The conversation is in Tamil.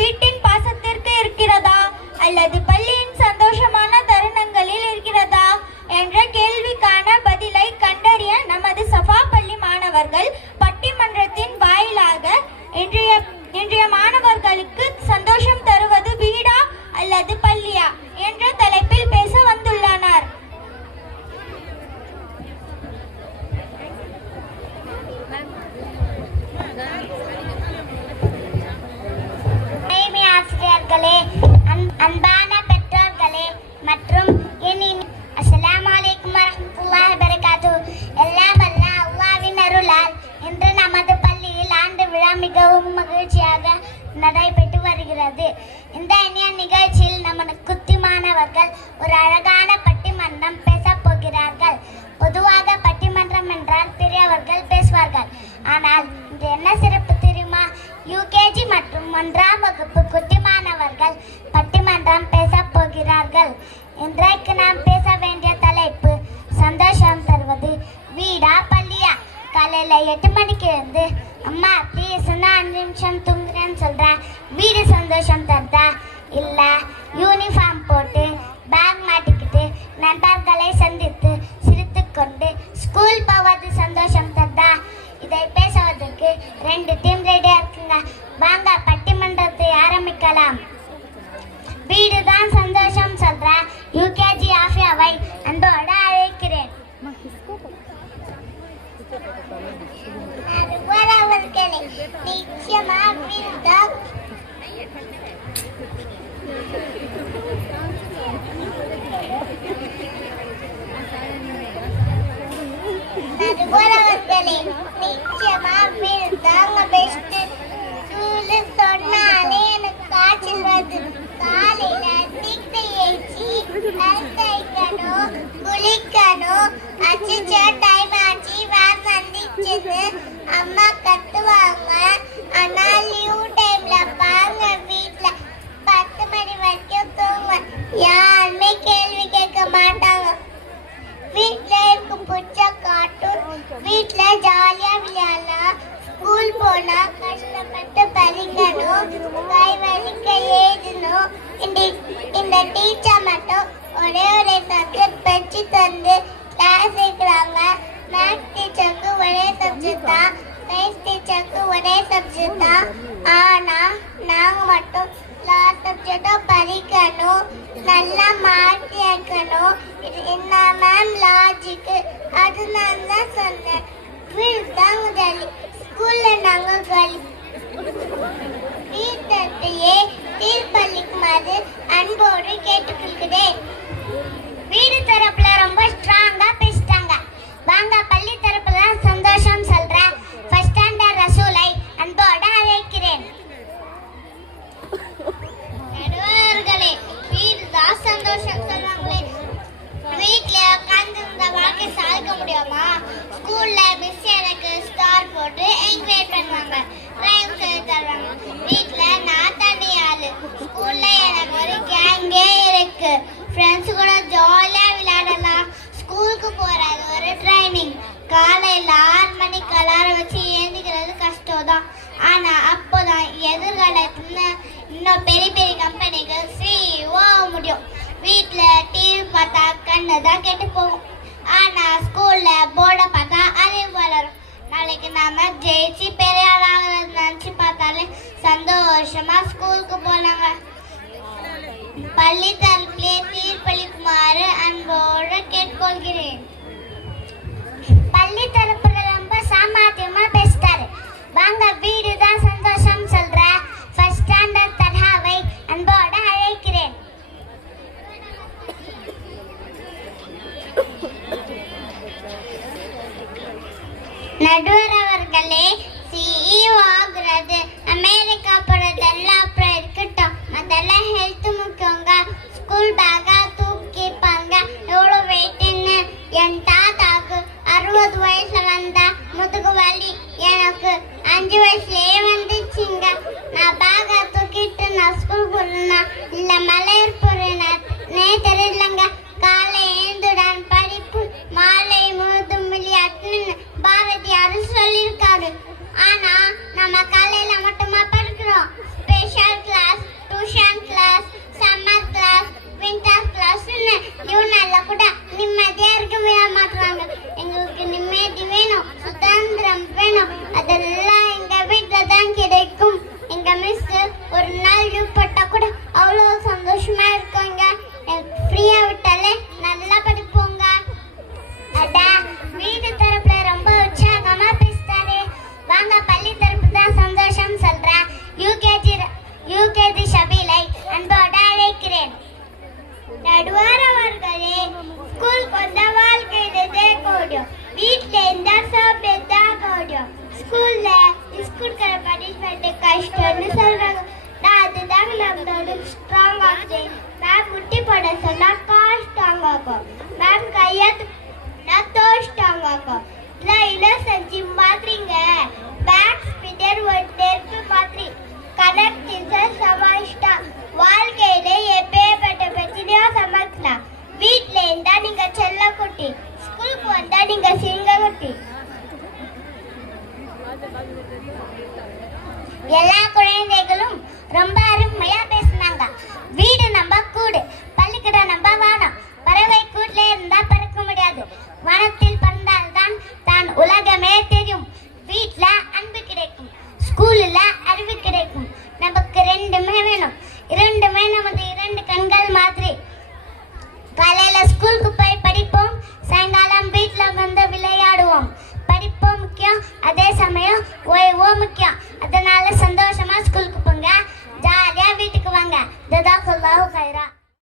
வீட்டின் பாசத்திற்கு இருக்கிறதா அல்லது பள்ளியின் சந்தோஷமான தருணங்களில் இருக்கிறதா என்ற கேள்விக்கான பதிலை கண்டறிய நமது சஃபா பள்ளி மாணவர்கள் பட்டிமன்றத்தின் வாயிலாக இன்றைய மாணவர்களுக்கு சந்தோஷம் தருவது வீடா அல்லது பள்ளியா என்ற தலைப்பில் பேச வந்துள்ளனர். ஆசிரியர்களே, அன்பான பெற்றோர்களே மற்றும் அஸ்ஸலாமு அலைக்கும் வரஹ்மத்துல்லாஹி வபரகாத்துஹு. எல்லாம் வல்ல அல்லாஹ்வின் அருளால் இன்று நமது பள்ளியில் ஆண்டு விழா மிகவும் மகிழ்ச்சியாக நடைபெற்று வருகிறது. இந்த இனிய நிகழ்ச்சியில் நமது குட்டி மாணவர்கள் ஒரு அழகான பட்டிமன்றம் பேசப் போகிறார்கள். பொதுவாக பட்டிமன்றம் என்றால் பெரியவர்கள் பேசுவார்கள். ஆனால் இன்று என்ன சிறப்பு தெரியுமா? யூகேஜி மற்றும் 1ஆம் வகுப்பு குட்டி மாணவர்கள் பட்டிமன்றம் பேசப் போகிறார்கள். இன்றைக்கு நாம் பேச வேண்டிய தலைப்பு சந்தோஷம் தருவது வீடா பள்ளியா. காலையில 8 மணிக்கு இருந்து அம்மா ப்ளீஸ் 5 நிமிஷம் தூங்குறேன்னு சொல்ற, வீடு சந்தோஷம் தருதா இல்ல யூனிஃபார்ம் போட்டு பேக் மாட்டிக்கிட்டு நண்பர்களை சந்தித்து சிரித்து கொண்டு ஸ்கூல் போவது சந்தோஷம் தருதா? இதை பேசுவதற்கு 2 டீம் ரெடியா இருக்குங்க. வாங்க பட்டிமன்றத்தை ஆரம்பிக்கலாம். வீடுதான் சந்தோஷம் சொல்ற யூகேஜி ஆஃபியாவை அன்போடு அழைக்கிறேன். நிச்சயமா வீடுதான் நிச்சயமா வீடுதாங்க பெஸ்ட். ஸ்கூலு சொன்னாலே எனக்கு காய்ச்சல் வருது. காலையில தீக்கை ஏற்றி தைக்கணும், குளிக்கணும், அச்சிச்ச டைம் ஆச்சு வேன் வந்துச்சுன்னு அம்மா கத்துவாங்க. ஆனா லீவ் டைம்ல பாருங்க வீட்டுல 10 மணி வரைக்கும் தூங்க யாருமே கேள்வி கேட்க மாட்டாங்க. வீட்டுல இருக்க பிடிச்ச கார்ட்டூன், வீட்டுல ஜாலியா விளையாடலாம். ஸ்கூல் போனா கஷ்டப்பட்டு படிக்கணும், கை வலிக்க எழுதணும். இந்த டீச்சர் மட்டும் ஒரே சப்ஜெக்ட் படிச்சு தந்து கிளாஸ் எடுக்கிறாங்க. மேத்ஸ் டீச்சருக்கு ஒரே சப்ஜெக்ட் தான், சயின்ஸ் டீச்சருக்கு ஒரே சப்ஜெக்ட் தான். ஆனா நாங்க மட்டும் எல்லா சப்ஜெக்டும் படிக்கணும், நல்லா மார்க் எடுக்கணும். இது என்ன மேம் லாஜிக்கு? அதனால தான் சொன்னேன் வீடு தாங்க ஜாலி, ஸ்கூல்ல நாங்க ஜாலி. வீட்டையே தீர்ப்பளிக்குமாறு அன்போடு கேட்டுக்கொள்கிறேன். வீடு தரப்புல ரொம்ப ஸ்ட்ராங்கா பேசிட்டாங்க. வாங்க பள்ளி தரப்புல சந்தோஷம் சொல்ற ஃபர்ஸ்ட் ஸ்டாண்டர்ட் ரசூலை அன்போடு அழைக்கிறேன். நடுவர்களே, வீடு தான் சந்தோஷம் சொல்றாங்களே, வீட்ல உட்கார்ந்து இந்த வாழ்க்கை சாதிக்க முடியுமா? ஸ்கூல்ல மிஸ் எனக்கு ஸ்டார் போட்டு என்கரேஜ் பண்ணுவாங்க, ரைம் சொல்லி தருவாங்க. வீட்ல நான் தனி ஆளு, ஸ்கூல்ல எனக்கு ஒரு கேங்கே இருக்கு. ஃப்ரெண்ட்ஸ் கூட ஜாலியா விளையாடலாம். ஸ்கூலுக்கு போறது ஒரு ட்ரைனிங். காலையில 6 மணிக்கு அலாரம் வச்சு எழுந்திக்கிறது கஷ்டம் தான். ஆனா அப்போதான் எதிர்காலத்துல இன்னும் பெரிய பெரிய கம்பெனிக்கு CEO ஆக முடியும். வீட்டுல டிவி பார்த்தா கண்ணு தான் கெட்டு போகும். ஆனா ஸ்கூல்ல போர்டை பார்த்தா அறிவு வளரும். நாளைக்கு நாம ஜெயிச்சு பெரிய ஆளாகிறது நினைச்சு பார்த்தாலே சந்தோஷமா ஸ்கூலுக்கு போனாங்க. பள்ளி தரப்பிலே தீர்ப்பளிக்குமாறு அன்போடு கேட்டுக்கொள்கிறேன். பள்ளி தரப்புல ரொம்ப சாமர்த்தியமா பேசிட்டாரு. வாங்க வீடு தான் சந்தோஷம் சொல்ற ஃபர்ஸ்ட் ஸ்டாண்டர்ட் தர்ஹாவை அன்போடு அழைக்கிறேன். நடுவர் அவர்களே, CEO ஆகுறது அமெரிக்கா போறதெல்லாம் அப்புறம் இருக்கட்டும், அதெல்லாம் ஹெல்த் முக்கியங்க. ஸ்கூல் பேக்கா தூக்கிப்பாங்க, எவ்வளோ வெயிட்னு. என் தாத்தாக்கு 60 வயசுல வந்தா முதுகு வலி, எனக்கு 5 வயசுலயே வந்துச்சுங்க. நான் பேக்கா தூக்கிட்டு நான் ஸ்கூல் போறேன்னா இல்ல மலையூர் போறேன்னா தெரியலங்க. காலை ஏந்துடன் படிப்பு, மாலை முழுதும் விளையாட்டுன்னு பாரதியார் சொல்லியிருக்காரு. ஆனா நம்ம காலையில மட்டுமா படிக்கிறோம். ஸ்பெஷல் கிளாஸ் பனிஷ்மெண்ட் கஷ்டம்னு சொல்றாங்க. நான் அதுதான் நம்மளோட ஸ்ட்ராங் ஆகுது. மேம் முட்டி போட சொன்னா கால் ஸ்ட்ராங் ஆகும். மேம் கையத்துனா தோல் ஸ்ட்ராங் ஆகும். இதெல்லாம் செஞ்சு மாத்திரிங்க. பேக் ஸ்பின்னர் ஒரு நெருப்பு மாதிரி கனெக்ட் சமாளிச்சிட்டா வாழ்க்கையில எப்பேற்பட்ட பிரச்சனையா சமாளிக்கலாம். வீட்ல இருந்தா நீங்க செல்ல குட்டி, ஸ்கூலுக்கு வந்தா நீங்க சிங்க குட்டி. எல்லா குழந்தைகளும் ரொம்ப அருமையா பேசினாங்க. வீடு நம்ம கூடு, பள்ளிக்கூடம் நம்ம வானம். பறவை கூட்டுல இருந்தா பறக்க முடியாது. வானத்தில் பறந்தால்தான் தான் உலகமே